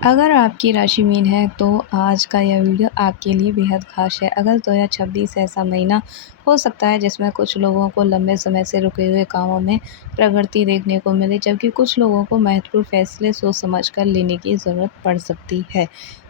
अगर आपकी राशि मीन है तो आज का यह वीडियो आपके लिए बेहद खास है। अगस्त 2026 ऐसा महीना हो सकता है जिसमें कुछ लोगों को लंबे समय से रुके हुए कामों में प्रगति देखने को मिले, जबकि कुछ लोगों को महत्वपूर्ण फैसले सोच समझकर लेने की ज़रूरत पड़ सकती है।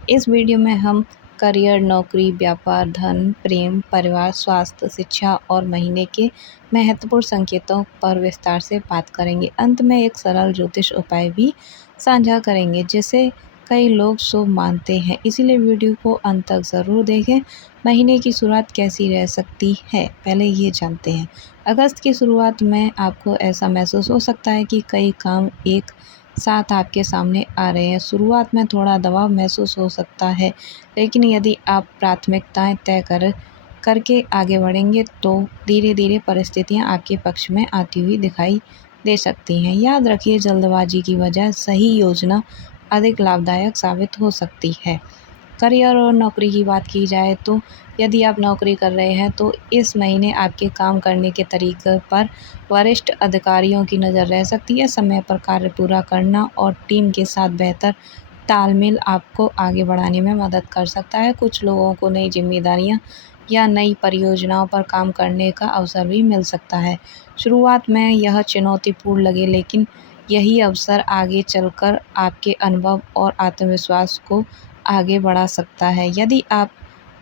इस वीडियो में हम करियर, नौकरी, व्यापार, धन, प्रेम, परिवार, स्वास्थ्य, शिक्षा और महीने के महत्वपूर्ण संकेतों पर विस्तार से बात करेंगे। अंत में एक सरल ज्योतिष उपाय भी साझा करेंगे जिसे कई लोग शुभ मानते हैं, इसीलिए वीडियो को अंत तक ज़रूर देखें। महीने की शुरुआत कैसी रह सकती है, पहले ये जानते हैं। अगस्त की शुरुआत में आपको ऐसा महसूस हो सकता है कि कई काम एक साथ आपके सामने आ रहे हैं। शुरुआत में थोड़ा दबाव महसूस हो सकता है, लेकिन यदि आप प्राथमिकताएं तय करके आगे बढ़ेंगे तो धीरे धीरे परिस्थितियां आपके पक्ष में आती हुई दिखाई दे सकती हैं। याद रखिए, जल्दबाजी की वजह सही योजना अधिक लाभदायक साबित हो सकती है। करियर और नौकरी की बात की जाए तो यदि आप नौकरी कर रहे हैं तो इस महीने आपके काम करने के तरीके पर वरिष्ठ अधिकारियों की नज़र रह सकती है। समय पर कार्य पूरा करना और टीम के साथ बेहतर तालमेल आपको आगे बढ़ाने में मदद कर सकता है। कुछ लोगों को नई जिम्मेदारियां या नई परियोजनाओं पर काम करने का अवसर भी मिल सकता है। शुरुआत में यह चुनौतीपूर्ण लगे, लेकिन यही अवसर आगे चलकर आपके अनुभव और आत्मविश्वास को आगे बढ़ा सकता है। यदि आप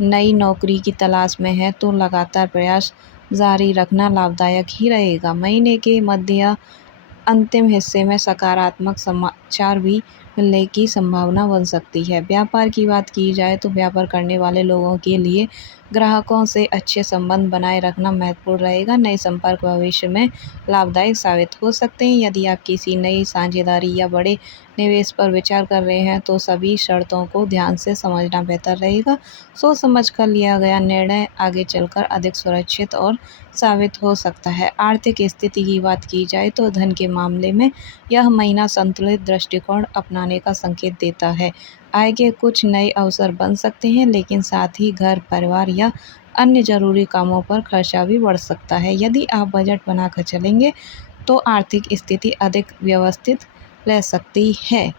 नई नौकरी की तलाश में हैं तो लगातार प्रयास जारी रखना लाभदायक ही रहेगा। महीने के मध्य या अंतिम हिस्से में सकारात्मक समाचार भी मिलने की संभावना बन सकती है। व्यापार की बात की जाए तो व्यापार करने वाले लोगों के लिए ग्राहकों से अच्छे संबंध बनाए रखना महत्वपूर्ण रहेगा। नए संपर्क भविष्य में लाभदायक साबित हो सकते हैं। यदि आप किसी नई साझेदारी या बड़े निवेश पर विचार कर रहे हैं तो सभी शर्तों को ध्यान से समझना बेहतर रहेगा। सोच समझ कर लिया गया निर्णय आगे चलकर अधिक सुरक्षित और साबित हो सकता है। आर्थिक स्थिति की बात की जाए तो धन के मामले में यह महीना संतुलित दृष्टिकोण अपनाने का संकेत देता है। आय के कुछ नए अवसर बन सकते हैं, लेकिन साथ ही घर, परिवार या अन्य जरूरी कामों पर खर्चा भी बढ़ सकता है। यदि आप बजट बनाकर चलेंगे तो आर्थिक स्थिति अधिक व्यवस्थित रह सकती है।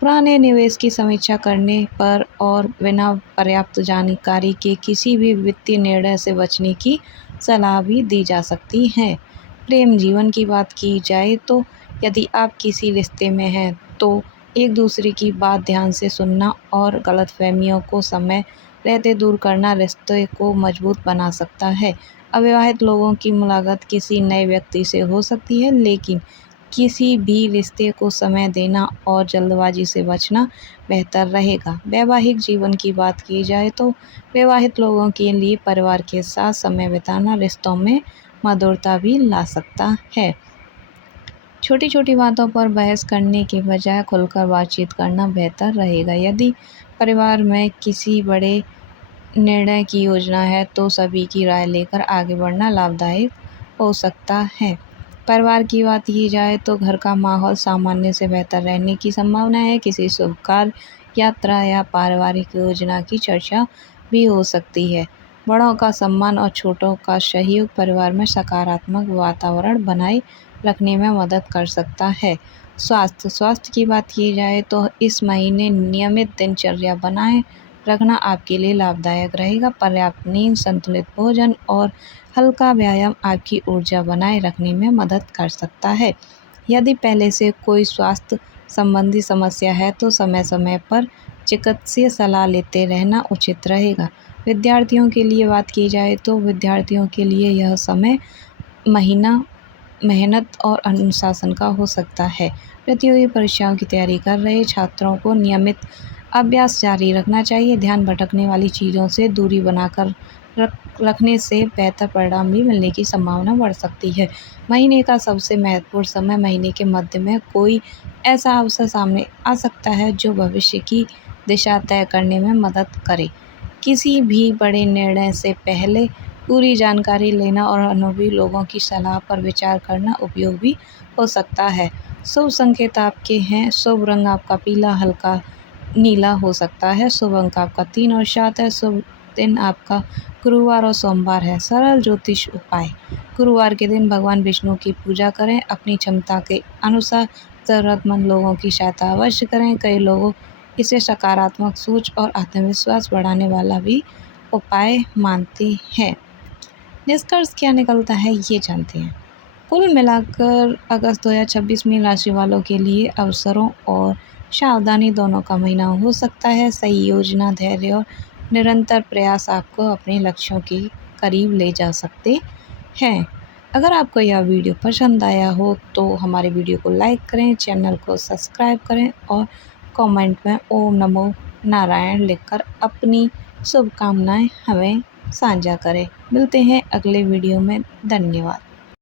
पुराने निवेश की समीक्षा करने पर और बिना पर्याप्त जानकारी के किसी भी वित्तीय निर्णय से बचने की सलाह भी दी जा सकती है। प्रेम जीवन की बात की जाए तो यदि आप किसी रिश्ते में हैं तो एक दूसरे की बात ध्यान से सुनना और गलतफहमियों को समय रहते दूर करना रिश्ते को मजबूत बना सकता है। अविवाहित लोगों की मुलाकात किसी नए व्यक्ति से हो सकती है, लेकिन किसी भी रिश्ते को समय देना और जल्दबाजी से बचना बेहतर रहेगा। वैवाहिक जीवन की बात की जाए तो विवाहित लोगों के लिए परिवार के साथ समय बिताना रिश्तों में मधुरता भी ला सकता है। छोटी छोटी बातों पर बहस करने के बजाय खुलकर बातचीत करना बेहतर रहेगा। यदि परिवार में किसी बड़े निर्णय की योजना है तो सभी की राय लेकर आगे बढ़ना लाभदायक हो सकता है। परिवार की बात की जाए तो घर का माहौल सामान्य से बेहतर रहने की संभावना है। किसी शुभ कार्य, यात्रा या पारिवारिक योजना की चर्चा भी हो सकती है। बड़ों का सम्मान और छोटों का सहयोग परिवार में सकारात्मक वातावरण बनाए रखने में मदद कर सकता है। स्वास्थ्य की बात की जाए तो इस महीने नियमित दिनचर्या बनाए रखना आपके लिए लाभदायक रहेगा। पर्याप्त नींद, संतुलित भोजन और हल्का व्यायाम आपकी ऊर्जा बनाए रखने में मदद कर सकता है। यदि पहले से कोई स्वास्थ्य संबंधी समस्या है तो समय समय पर चिकित्सीय सलाह लेते रहना उचित रहेगा। विद्यार्थियों के लिए बात की जाए तो विद्यार्थियों के लिए यह महीना मेहनत और अनुशासन का हो सकता है। प्रतियोगी परीक्षाओं की तैयारी कर रहे छात्रों को नियमित अभ्यास जारी रखना चाहिए। ध्यान भटकने वाली चीज़ों से दूरी बनाकर रखने से बेहतर परिणाम भी मिलने की संभावना बढ़ सकती है। महीने का सबसे महत्वपूर्ण समय महीने के मध्य में कोई ऐसा अवसर सामने आ सकता है जो भविष्य की दिशा तय करने में मदद करे। किसी भी बड़े निर्णय से पहले पूरी जानकारी लेना और अनुभवी लोगों की सलाह पर विचार करना उपयोगी हो सकता है। शुभ संकेत आपके हैं। शुभ रंग आपका पीला, हल्का नीला हो सकता है। शुभ अंक आपका 3 और 7 है। शुभ दिन आपका गुरुवार और सोमवार है। सरल ज्योतिष उपाय: गुरुवार के दिन भगवान विष्णु की पूजा करें। अपनी क्षमता के अनुसार ज़रूरतमंद लोगों की सहायता अवश्य करें। कई लोगों इसे सकारात्मक सोच और आत्मविश्वास बढ़ाने वाला भी उपाय मानते हैं। निष्कर्ष क्या निकलता है ये जानते हैं। कुल मिलाकर अगस्त 2026 मीन राशि वालों के लिए अवसरों और सावधानी दोनों का महीना हो सकता है। सही योजना, धैर्य और निरंतर प्रयास आपको अपने लक्ष्यों के करीब ले जा सकते हैं। अगर आपको यह वीडियो पसंद आया हो तो हमारे वीडियो को लाइक करें, चैनल को सब्सक्राइब करें और कमेंट में ओम नमो नारायण लिखकर अपनी शुभकामनाएं हमें साझा करें। मिलते हैं अगले वीडियो में। धन्यवाद।